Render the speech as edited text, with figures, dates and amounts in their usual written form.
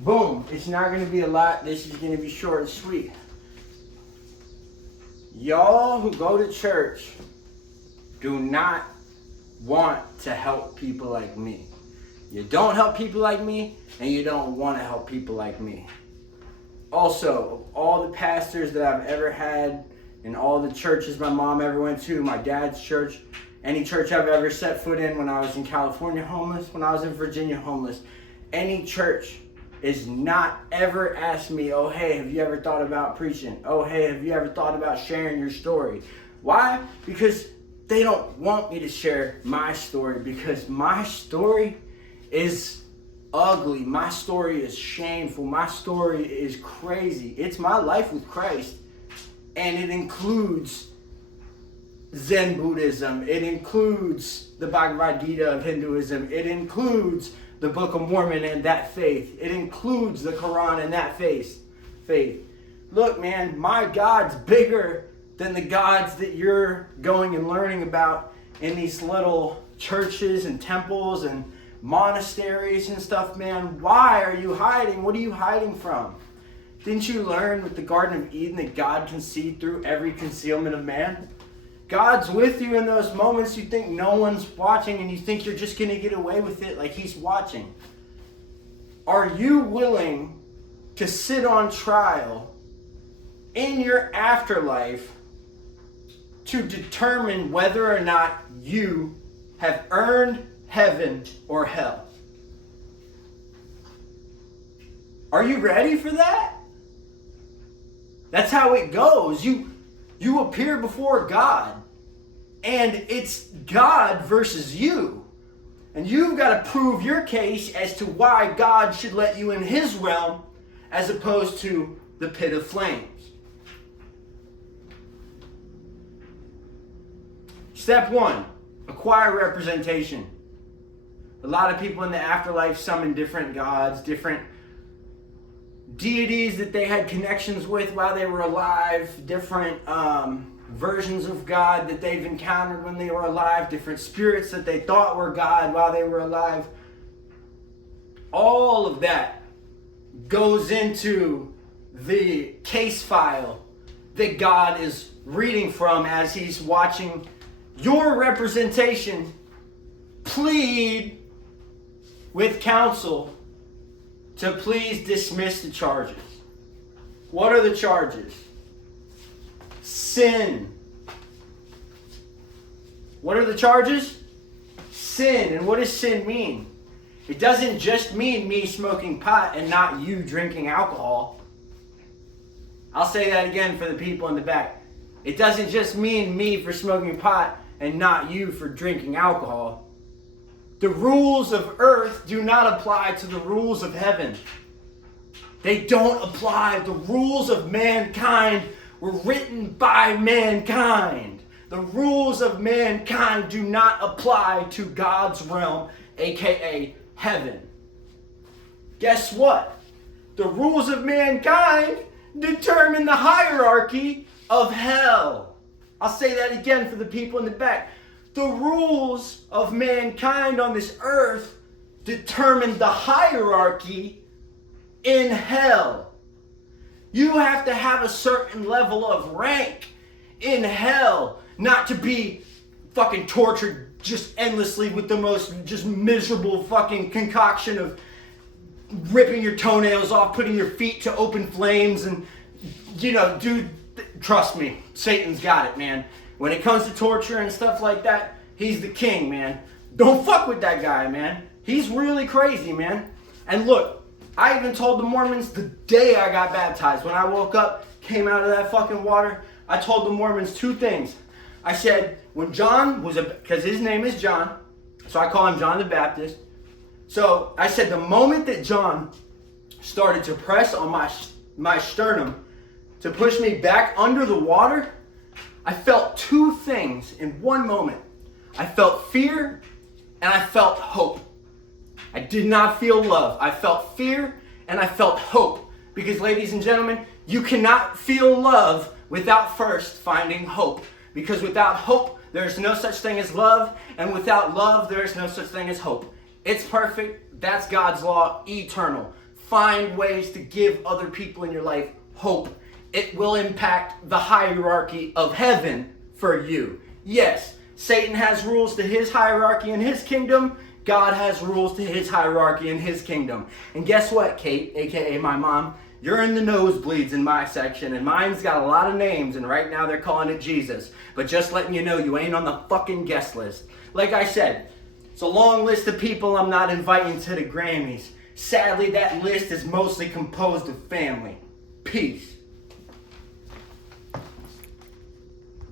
Boom. It's not going to be a lot. This is going to be short and sweet. Y'all who go to church do not want to help people like me. You don't help people like me, and you don't want to help people like me. Also, all the pastors that I've ever had in all the churches my mom ever went to, my dad's church, any church I've ever set foot in when I was in California homeless, when I was in Virginia homeless, any church is not ever asked me, oh, hey, have you ever thought about preaching? Oh, hey, have you ever thought about sharing your story? Why? Because they don't want me to share my story, because my story is ugly. My story is shameful. My story is crazy. It's my life with Christ, and it includes Zen Buddhism. It includes the Bhagavad Gita of Hinduism. It includes the Book of Mormon and that faith. It includes the Quran and that faith. Look, man, my God's bigger than the gods that you're going and learning about in these little churches and temples and monasteries and stuff, man. Why are you hiding? What are you hiding from? Didn't you learn with the Garden of Eden that God can see through every concealment of man? God's with you in those moments you think no one's watching and you think you're just going to get away with it like he's watching. Are you willing to sit on trial in your afterlife to determine whether or not you have earned heaven or hell? Are you ready for that? That's how it goes. You appear before God, and it's God versus you. And you've got to prove your case as to why God should let you in his realm as opposed to the pit of flames. Step 1, acquire representation. A lot of people in the afterlife summon different gods, different deities that they had connections with while they were alive, different versions of God that they've encountered when they were alive, different spirits that they thought were God while they were alive. All of that goes into the case file that God is reading from as he's watching your representation plead with counsel to please dismiss the charges. What are the charges? Sin. What are the charges? Sin. And what does sin mean? It doesn't just mean me smoking pot and not you drinking alcohol. I'll say that again for the people in the back. It doesn't just mean me for smoking pot and not you for drinking alcohol. The rules of earth do not apply to the rules of heaven. They don't apply. The rules of mankind were written by mankind. The rules of mankind do not apply to God's realm, aka heaven. Guess what? The rules of mankind determine the hierarchy of hell. I'll say that again for the people in the back. The rules of mankind on this earth determine the hierarchy in hell. You have to have a certain level of rank in hell not to be fucking tortured just endlessly with the most just miserable fucking concoction of ripping your toenails off, putting your feet to open flames, and dude, trust me, Satan's got it, man. When it comes to torture and stuff like that, he's the king, man. Don't fuck with that guy, man. He's really crazy, man. And look, I even told the Mormons the day I got baptized, when I woke up, came out of that fucking water, I told the Mormons 2 things. I said, when John was, because his name is John, so I call him John the Baptist. So I said, the moment that John started to press on my sternum to push me back under the water, I felt 2 things in one moment. I felt fear and I felt hope. I did not feel love. I felt fear and I felt hope. Because, ladies and gentlemen, you cannot feel love without first finding hope. Because without hope, there is no such thing as love. And without love, there is no such thing as hope. It's perfect. That's God's law, eternal. find ways to give other people in your life hope. It will impact the hierarchy of heaven for you. Yes, Satan has rules to his hierarchy in his kingdom. God has rules to his hierarchy in his kingdom. And guess what, Kate, aka my mom? You're in the nosebleeds in my section, and mine's got a lot of names, and right now they're calling it Jesus. But just letting you know, you ain't on the fucking guest list. Like I said, it's a long list of people I'm not inviting to the Grammys. Sadly, that list is mostly composed of family. Peace.